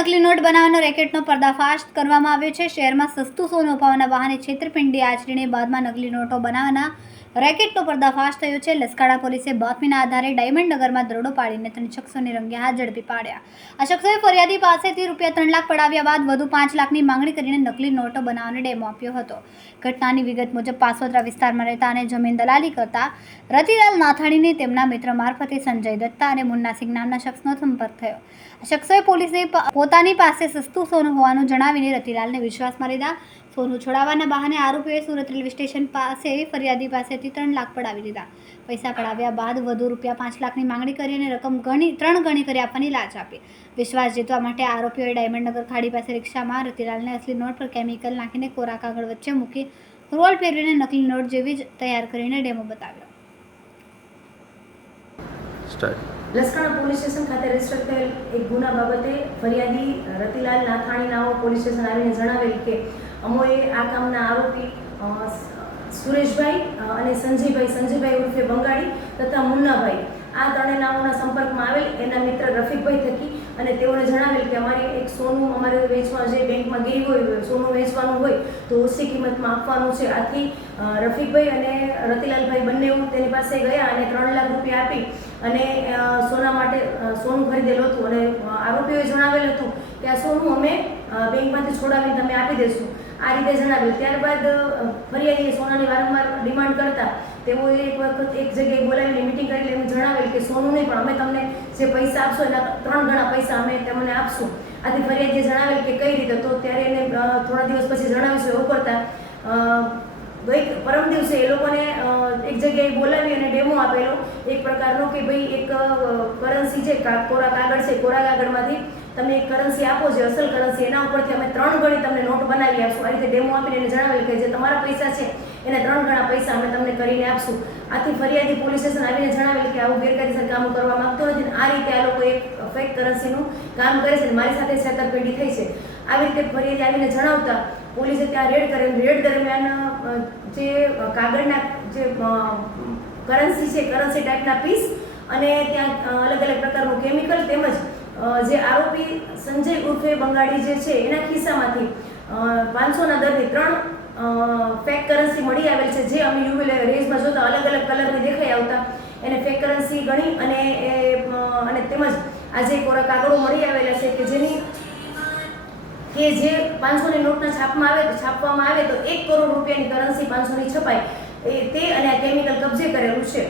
નકલી નોટ બનાવવાનો રેકેટનો પર્દાફાશ કરવામાં આવ્યો છે। શહેરમાં સસ્તું સોનું અપાવવાના બહાને છેતરપિંડી આચરીને બાદમાં નકલી નોટો બનાવવાના રેકેટનો પર્દાફાશ થયો છે। લસકાડા પોલીસે બાતમીના આધારે ડાયમંડ નગરમાં દરોડો પાડીને 3 શખ્સોને રંગે હાથ ઝડપી પાડ્યા। આ શખ્સોએ ફરિયાદી પાસેથી ₹3 લાખ પડાવ્યા બાદ વધુ 5 લાખની માંગણી કરીને નકલી નોટો બનાવવાનો ડેમો આપ્યો હતો। ઘટનાની વિગત મુજબ પાસોદરા વિસ્તારમાં રહેતા અને જમીન દલાલી કરતા રતિલાલ નાથાણીને તેમના મિત્ર મારફતે સંજય દત્તા અને મુન્ના સિંહ નામના શખ્સનો સંપર્ક થયો। આ શખ્સોએ પોલીસને પોતાની પાસે સસ્તું સોનું હોવાનું જણાવીને રતિલાલને વિશ્વાસમાં લીધા। સોનું છોડાવવાના બહાને આરોપીઓએ સુરત રેલવે સ્ટેશન પાસે ફરિયાદી પાસેથી 3 લાખ પડાવી લીધા। પૈસા પડાવ્યા બાદ વધુ ₹5 લાખની માંગણી કરી અને રકમ 3 ગણી કરી આપવાની લાંચ આપી। વિશ્વાસ જીતવા માટે આરોપીઓએ ડાયમંડ નગર ખાડી પાસે રિક્ષામાં રતિલાલને અસલી નોટ પર કેમિકલ નાખીને કોરા કાગળ વચ્ચે મૂકી રોલ ફેરવીને નકલી નોટ જેવી જ તૈયાર કરીને ડેમો બતાવ્યો। લસકાણા પોલીસ સ્ટેશન ખાતે રજીસ્ટર થયેલ એક ગુના બાબતે ફરિયાદી રતિલાલ નાથાણી નાઓ પોલીસ સ્ટેશન આવીને જણાવેલ કે અમોએ આ કામના આરોપી સુરેશભાઈ અને સંજયભાઈ ઉર્ફે બંગાળી તથા મુન્નાભાઈ આ ત્રણેય નામોના સંપર્કમાં આવેલ એના મિત્ર રફીકભાઈ થકી અને તેઓને જણાવેલ કે અમારે એક સોનું અમારે વેચવા જે બેંકમાં ગઈ હોય સોનું વેચવાનું હોય તો ઓછી કિંમતમાં આપવાનું છે। આથી રફીકભાઈ અને રતિલાલભાઈ બંને તેની પાસે ગયા અને 3 લાખ રૂપિયા આપી અને સોના માટે સોનું ખરીદેલું હતું અને આરોપીઓએ જણાવેલ હતું કે આ સોનું અમે બેંકમાંથી છોડાવીને તમે આપી દેશું આ રીતે જણાવેલ। ત્યારબાદ ફરિયાદીએ સોનાની વારંવાર ડિમાન્ડ કરતા તેઓએ એક વખત એક જગ્યાએ બોલાવીને મિટિંગ કરી એમ જણાવેલ કે સોનું નહીં પણ અમે તમને જે પૈસા આપશો એના 3 ગણા પૈસા અમે તમને આપશું। આથી ફરિયાદીએ જણાવેલ કે કઈ રીતે તો ત્યારે એને થોડા દિવસ પછી જણાવીશું એવું કરતા પરમ દિવસે એ લોકોને એક જગ્યાએ બોલાવી અને ડેમો આપેલો એક પ્રકારનો કે ભાઈ એક કરન્સી છે કોરા કાગળ છે કોરા કાગળમાંથી તમે એક કરન્સી આપો જે અસલ કરન્સી એના ઉપરથી અમે 3 ગણી તમને નોટ બનાવી આપશું। આ રીતે ડેમો આપીને એને જણાવેલ કે જે તમારા પૈસા છે એના 3 ગણા પૈસા અમે તમને કરીને આપશું। આથી ફરિયાદી પોલીસ સ્ટેશન આવીને જણાવેલ કે આવું ગેરકાયદેસર કામ કરવા માંગતો નથી અને આ રીતે આ લોકો એક ફેક કરન્સીનું કામ કરે છે મારી સાથે છેતરપિંડી થઈ છે આવી રીતે ફરિયાદી આવીને જણાવતા પોલીસે ત્યાં રેડ દરમિયાન જે કાગળના જે કરન્સી છે કરન્સી ટાઈપના પીસ અને ત્યાં અલગ અલગ પ્રકારનું કેમિકલ તેમજ જે આરોપી સંજય ઉર્ફે બંગાળી જે છે એના ખિસ્સામાંથી 500ના દરની 3 ફેક કરન્સી મળી આવેલ છે જે અમે યુવી રેઝમાં જોતા અલગ અલગ કલરની દેખાઈ આવતા એને ફેક કરન્સી ગણી અને તેમજ આજે કોરા કાગળો મળી આવેલા છે કે જેની કે જે 500ની નોટના છાપવામાં આવે તો 1 કરોડ રૂપિયાની કરન્સી 500ની છપાય તે અને આ કેમિકલ કબજે કરેલું છે।